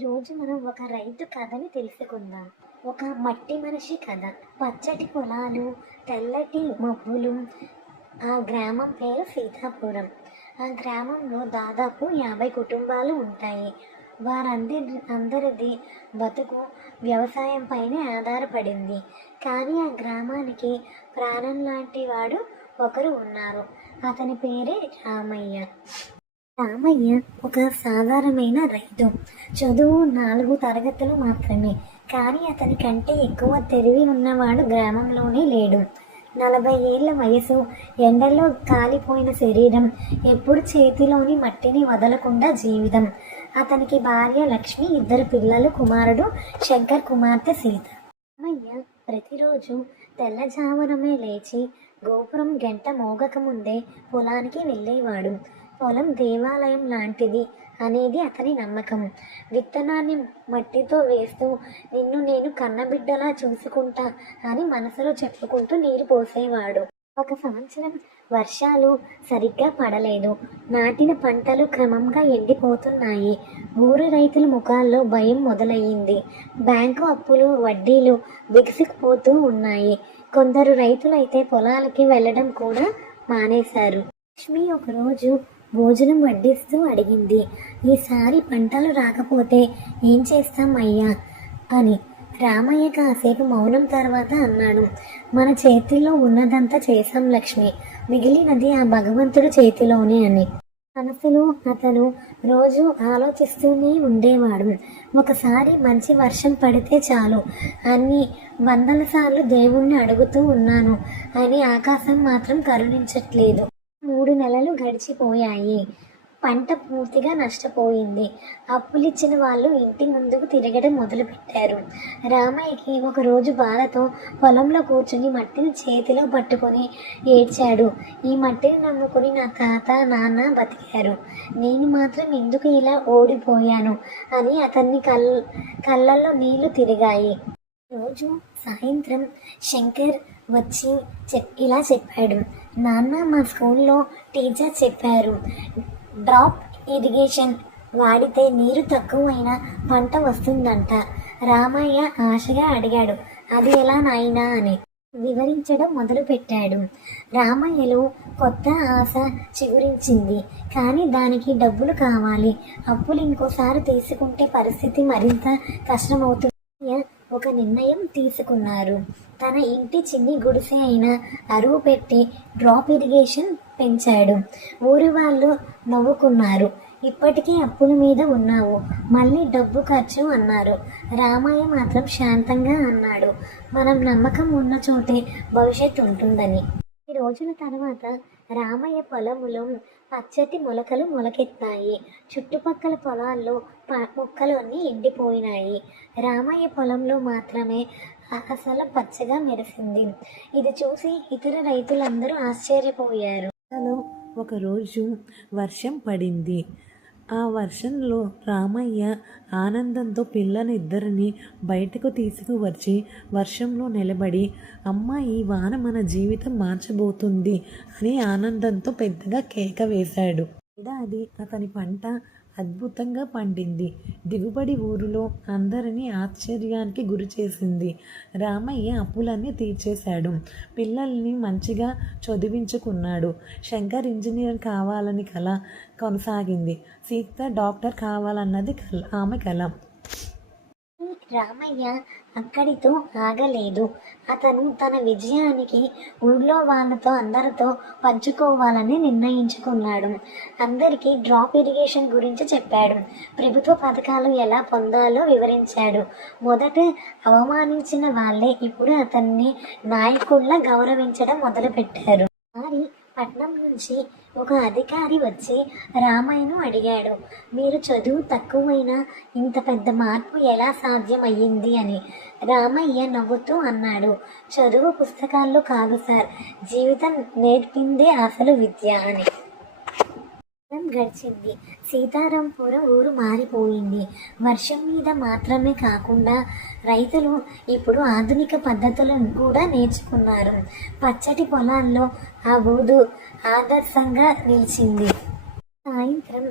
ఈరోజు మనం ఒక రైతు కథని తెలుసుకుందాం. ఒక మట్టి మనిషి కథ. పచ్చటి పొలాలు తెల్లటి మబ్బులు. ఆ గ్రామం పేరు సీతాపురం. ఆ గ్రామంలో దాదాపు యాభై కుటుంబాలు ఉంటాయి. వారందరి అందరిది బతుకు వ్యవసాయం పైనే ఆధారపడింది. కానీ ఆ గ్రామానికి ప్రాణం లాంటి వాడు ఒకరు ఉన్నారు. అతని పేరే రామయ్య. రామయ్య ఒక సాధారణమైన రైతు. చదువు నాలుగు తరగతులు మాత్రమే. కానీ అతని కంటే ఎక్కువ తెలివి ఉన్నవాడు గ్రామంలోనే లేడు. నలభై ఏళ్ళ వయసు. ఎండలో కాలిపోయిన శరీరం. ఎప్పుడు చేతిలోని మట్టిని వదలకుండా జీవితం. అతనికి భార్య లక్ష్మి ఇద్దరు పిల్లలు కుమారుడు శంకర్ కుమార్తె సీత. రామయ్య ప్రతిరోజు తెల్లజామునమే లేచి గోపురం గంట మోగక ముందే పొలానికి వెళ్ళేవాడు. పొలం దేవాలయం లాంటిది అనేది అతని నమ్మకం. విత్తనాన్ని మట్టితో వేస్తూ నిన్ను నేను కన్నబిడ్డలా చూసుకుంటా అని మనసులో చెప్పుకుంటూ నీరు పోసేవాడు. ఒక సంవత్సరం వర్షాలు సరిగ్గా పడలేదు. నాటిన పంటలు క్రమంగా ఎండిపోతున్నాయి. ఊరు రైతుల ముఖాల్లో భయం మొదలయ్యింది. బ్యాంకు అప్పులు వడ్డీలు బిగుసుకుపోతూ ఉన్నాయి. కొందరు రైతులైతే పొలాలకి వెళ్ళడం కూడా మానేశారు. లక్ష్మి ఒకరోజు భోజనం వడ్డిస్తూ అడిగింది. ఈసారి పంటలు రాకపోతే ఏం చేస్తాం అయ్యా అని రామయ్య కాసేపు మౌనం తర్వాత అన్నాడు. మన చేతిలో ఉన్నదంతా చేశాం లక్ష్మి. మిగిలినది ఆ భగవంతుడు చేతిలోనే అని. మనసులో అతను రోజు ఆలోచిస్తూనే ఉండేవాడు. ఒకసారి మంచి వర్షం పడితే చాలు. అన్ని వందల సార్లు దేవుణ్ణి అడుగుతూ ఉన్నాను. అని ఆకాశం మాత్రం కరుణించట్లేదు. మూడు నెలలు గడిచిపోయాయి. పంట పూర్తిగా నష్టపోయింది. అప్పులిచ్చిన వాళ్ళు ఇంటి ముందుకు తిరగడం మొదలుపెట్టారు. రామయ్యకి ఒక రోజు బాధతో పొలంలో కూర్చుని మట్టిని చేతిలో పట్టుకొని ఏడ్చాడు. ఈ మట్టిని నమ్ముకుని నా తాత నాన్న బతికారు. నేను మాత్రం ఎందుకు ఇలా ఓడిపోయాను? అని అతన్ని కల్ కళ్ళల్లో నీళ్ళు తిరిగాయి. రోజు సాయంత్రం శంకర్ వచ్చి చెప్ ఇలా చెప్పాడు. నాన్న మా స్కూల్లో టీచర్ చెప్పారు డ్రాప్ ఇరిగేషన్. వాడితే నీరు తక్కువైనా పంట వస్తుందంట. రామయ్య ఆశగా అడిగాడు అది ఎలా నాయనా? అని వివరించడం మొదలుపెట్టాడు. రామయ్యలో కొత్త ఆశ చిగురించింది కానీ దానికి డబ్బులు కావాలి. అప్పులు ఇంకోసారి తీసుకుంటే పరిస్థితి మరింత కష్టమవుతుంది. ఒక నిర్ణయం తీసుకున్నారు. తన ఇంటి చిన్ని గుడిసె అయిన అరువు పెట్టి డ్రాప్ ఇరిగేషన్ పెంచాడు. ఊరి వాళ్ళు నవ్వుకున్నారు. ఇప్పటికీ అప్పుల మీద ఉన్నావు. మళ్ళీ డబ్బు ఖర్చు అన్నారు. రామయ్య మాత్రం శాంతంగా అన్నాడు. మనం నమ్మకం ఉన్న చోటే భవిష్యత్తు ఉంటుందని. ఈ రోజుల తర్వాత రామయ్య పొలములో పచ్చటి మొలకలు మొలకెత్తాయి. చుట్టుపక్కల పొలాల్లో ప మొక్కలు అన్నీ ఎండిపోయినాయి. రామయ్య పొలంలో మాత్రమే అసలు పచ్చగా మెరిసింది. ఇది చూసి ఇతర రైతులందరూ ఆశ్చర్యపోయారు. ఒక ఒకరోజు వర్షం పడింది. ఆ వర్షంలో రామయ్య ఆనందంతో పిల్లనిద్దరిని బయటకు తీసుకువచ్చి వర్షంలో నిలబడి అమ్మ ఈ వాన మన జీవితం మార్చబోతుంది అని ఆనందంతో పెద్దగా కేక వేశాడు. ఏడాది అతని పంట అద్భుతంగా పండింది. దిగుబడి ఊరిలో అందరినీ ఆశ్చర్యానికి గురి చేసింది. రామయ్య అప్పులన్నీ తీర్చేశాడు. పిల్లల్ని మంచిగా చదివించుకున్నాడు. శంకర్ ఇంజనీర్ కావాలని కల కొనసాగింది. సీత డాక్టర్ కావాలన్నది కల ఆమె కళ రామయ్య అక్కడితో ఆగలేదు. అతను తన విజయానికి ఊళ్ళో వాళ్ళతో అందరితో పంచుకోవాలని నిర్ణయించుకున్నాడు. అందరికీ డ్రాప్ ఇరిగేషన్ గురించి చెప్పాడు. ప్రభుత్వ పథకాలు ఎలా పొందాలో వివరించాడు. మొదట అవమానించిన వాళ్ళే ఇప్పుడు అతన్ని నాయకుల్లా గౌరవించడం మొదలుపెట్టారు. మరి పట్నం నుంచి ఒక అధికారి వచ్చి రామయ్యను అడిగాడు. మీరు చదువు తక్కువైనా ఇంత పెద్ద మార్పు ఎలా సాధ్యమయ్యింది అని. రామయ్య నవ్వుతూ అన్నాడు. చదువు పుస్తకాల్లో కాదు సార్ జీవితం నేర్పిందే అసలు విద్య అని. గడిచింది. సీతారాంపురం ఊరు మారిపోయింది. వర్షం మీద మాత్రమే కాకుండా రైతులు ఇప్పుడు ఆధునిక పద్ధతులను కూడా నేర్చుకున్నారు. పచ్చటి పొలాల్లో ఆ ఊరు ఆదర్శంగా నిలిచింది. సాయంత్రం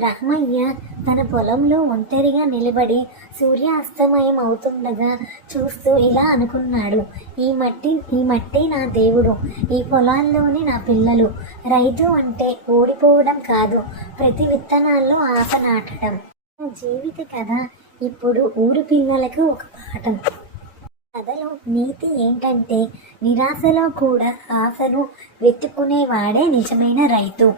రహమయ్య తన పొలంలో ఒంటరిగా నిలబడి సూర్యాస్తమయం అవుతుండగా చూస్తూ ఇలా అనుకున్నాడు ఈ మట్టి ఈ మట్టి నా దేవుడు ఈ పొలాల్లోని నా పిల్లలు. రైతు అంటే ఓడిపోవడం కాదు ప్రతి విత్తనాల్లో ఆశ నాటడం. జీవిత కథ ఇప్పుడు ఊరు పిల్లలకు ఒక పాఠం. కథలో నీతి ఏంటంటే నిరాశలో కూడా ఆశను వెతుక్కునేవాడే నిజమైన రైతు.